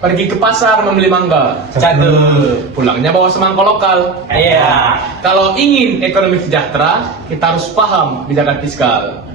Pergi ke pasar membeli mangga, cakep. Pulangnya bawa semangka lokal. Iya. Kalau ingin ekonomi sejahtera, kita harus paham kebijakan fiskal.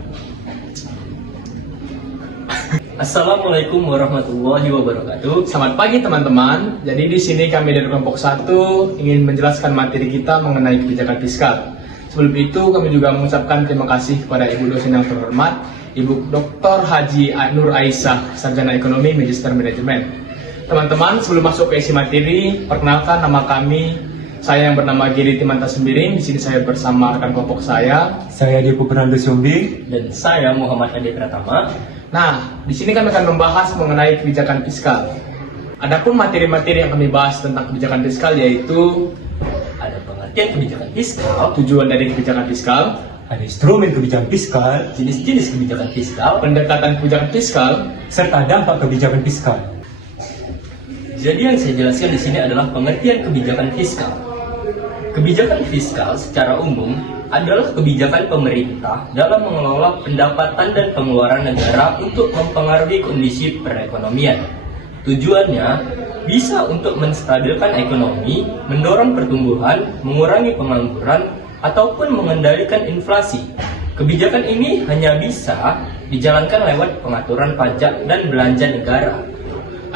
Assalamualaikum warahmatullahi wabarakatuh. Selamat pagi teman-teman. Jadi di sini kami dari kelompok 1 ingin menjelaskan materi kita mengenai kebijakan fiskal. Sebelum itu kami juga mengucapkan terima kasih kepada Ibu dosen yang terhormat, Ibu Dr. Haji Nur Aisyah, Sarjana Ekonomi Magister Manajemen. Teman-teman, sebelum masuk ke isi materi, perkenalkan nama kami. Saya yang bernama Giri Timanta Sembiring. Di sini saya bersama rekan kelompok saya. Saya Depo Fernando Siombing. Dan saya Muhammad Adi Pratama. Nah, di sini kami akan membahas mengenai kebijakan fiskal. Adapun materi-materi yang kami bahas tentang kebijakan fiskal yaitu Ada pengertian kebijakan fiskal, tujuan dari kebijakan fiskal, Ada instrumen kebijakan fiskal, jenis-jenis kebijakan fiskal. pendekatan kebijakan fiskal, serta dampak kebijakan fiskal. Jadi yang saya jelaskan di sini adalah pengertian kebijakan fiskal. Kebijakan fiskal secara umum adalah kebijakan pemerintah dalam mengelola pendapatan dan pengeluaran negara untuk mempengaruhi kondisi perekonomian. Tujuannya bisa untuk menstabilkan ekonomi, mendorong pertumbuhan, mengurangi pengangguran, ataupun mengendalikan inflasi. Kebijakan ini hanya bisa dijalankan lewat pengaturan pajak dan belanja negara.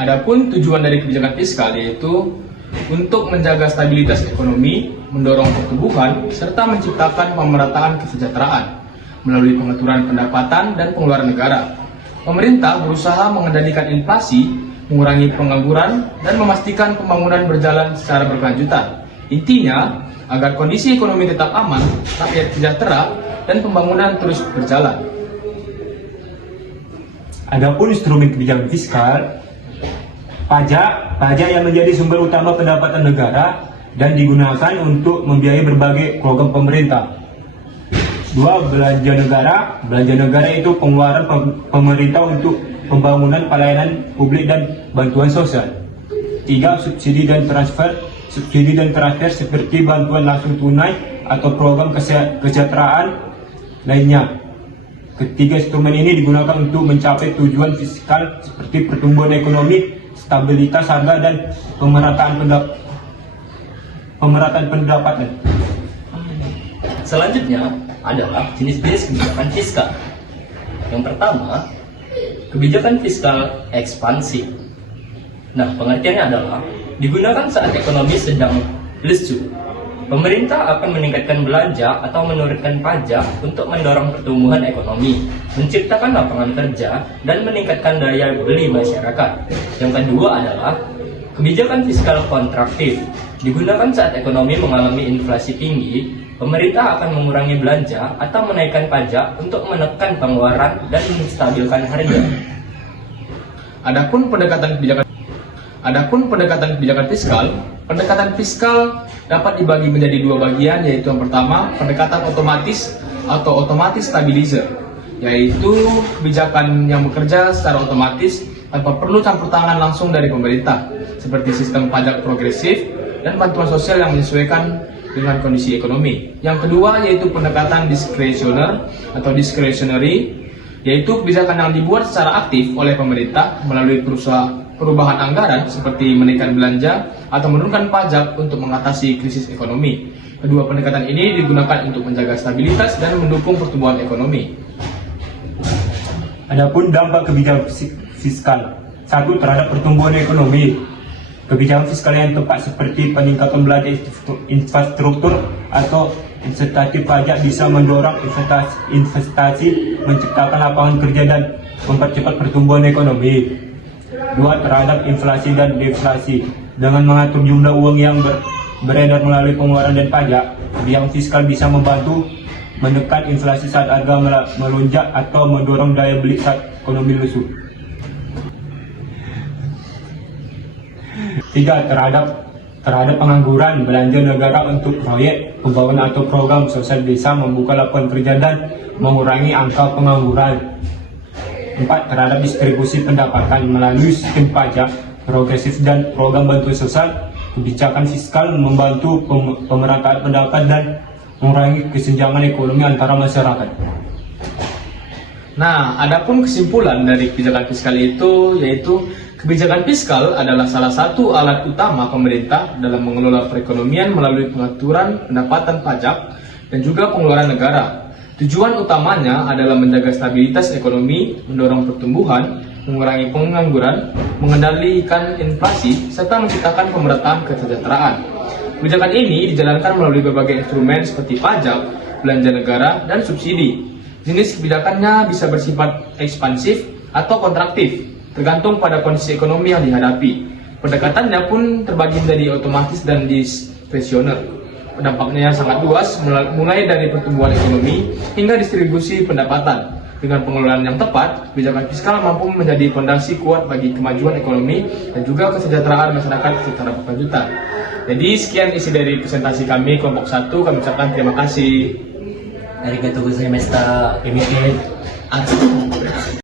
Adapun tujuan dari kebijakan fiskal yaitu untuk menjaga stabilitas ekonomi, mendorong pertumbuhan, serta menciptakan pemerataan kesejahteraan melalui pengaturan pendapatan dan pengeluaran negara. Pemerintah berusaha mengendalikan inflasi, mengurangi pengangguran, dan memastikan pembangunan berjalan secara berkelanjutan. Intinya, agar kondisi ekonomi tetap aman, rakyat sejahtera, dan pembangunan terus berjalan. Adapun instrumen kebijakan fiskal, pajak yang menjadi sumber utama pendapatan negara dan digunakan untuk membiayai berbagai program pemerintah. 2. Belanja negara itu pengeluaran pemerintah untuk pembangunan pelayanan publik dan bantuan sosial. 3. Subsidi dan transfer seperti bantuan langsung tunai atau program kesejahteraan lainnya. Ketiga, instrumen ini digunakan untuk mencapai tujuan fiskal seperti pertumbuhan ekonomi, stabilitas harga, dan pemerataan pendapatan. Selanjutnya adalah jenis-jenis kebijakan fiskal. Yang pertama, kebijakan fiskal ekspansif. Nah, pengertiannya adalah digunakan saat ekonomi sedang lesu. Pemerintah akan meningkatkan belanja atau menurunkan pajak untuk mendorong pertumbuhan ekonomi, menciptakan lapangan kerja, dan meningkatkan daya beli masyarakat. Yang kedua adalah kebijakan fiskal kontraktif. Digunakan saat ekonomi mengalami inflasi tinggi, pemerintah akan mengurangi belanja atau menaikkan pajak untuk menekan pengeluaran dan menstabilkan harga. Adapun pendekatan kebijakan fiskal dapat dibagi menjadi dua bagian, yaitu yang pertama pendekatan otomatis atau automatic stabilizer, yaitu kebijakan yang bekerja secara otomatis tanpa perlu campur tangan langsung dari pemerintah, seperti sistem pajak progresif dan bantuan sosial yang menyesuaikan dengan kondisi ekonomi. Yang kedua yaitu pendekatan discretionary, yaitu kebijakan yang dibuat secara aktif oleh pemerintah melalui perubahan anggaran seperti menaikkan belanja atau menurunkan pajak untuk mengatasi krisis ekonomi. Kedua pendekatan ini digunakan untuk menjaga stabilitas dan mendukung pertumbuhan ekonomi. Adapun dampak kebijakan fiskal. 1. Terhadap pertumbuhan ekonomi. Kebijakan fiskal yang tepat seperti peningkatan belanja infrastruktur atau insentif pajak bisa mendorong investasi, menciptakan lapangan kerja, dan mempercepat pertumbuhan ekonomi. 2. Terhadap inflasi dan deflasi. Dengan mengatur jumlah uang yang beredar melalui pengeluaran dan pajak, kebijakan fiskal bisa membantu menekan inflasi saat harga melonjak atau mendorong daya beli saat ekonomi lesu. 3. Terhadap pengangguran, belanja negara untuk proyek pembangunan atau program sosial bisa membuka lapangan kerja dan mengurangi angka pengangguran. 4. Terhadap distribusi pendapatan melalui sistem pajak progresif dan program bantuan sosial, kebijakan fiskal membantu pemerataan pendapatan dan mengurangi kesenjangan ekonomi antara masyarakat. Nah, adapun kesimpulan dari kebijakan fiskal itu yaitu Kebijakan fiskal adalah salah satu alat utama pemerintah dalam mengelola perekonomian melalui pengaturan pendapatan pajak dan juga pengeluaran negara. Tujuan utamanya adalah menjaga stabilitas ekonomi, mendorong pertumbuhan, mengurangi pengangguran, mengendalikan inflasi, serta menciptakan pemerataan kesejahteraan. Kebijakan ini dijalankan melalui berbagai instrumen seperti pajak, belanja negara, dan subsidi. Jenis kebijakannya bisa bersifat ekspansif atau kontraktif, tergantung pada kondisi ekonomi yang dihadapi. Pendekatannya pun terbagi menjadi otomatis dan diskresioner. Dampaknya sangat luas, mulai dari pertumbuhan ekonomi hingga distribusi pendapatan. Dengan pengelolaan yang tepat, kebijakan fiskal mampu menjadi fondasi kuat bagi kemajuan ekonomi dan juga kesejahteraan masyarakat secara berkelanjutan. Jadi sekian isi dari presentasi kami kelompok 1. Kami ucapkan terima kasih. Arigatou gozaimashita. Ini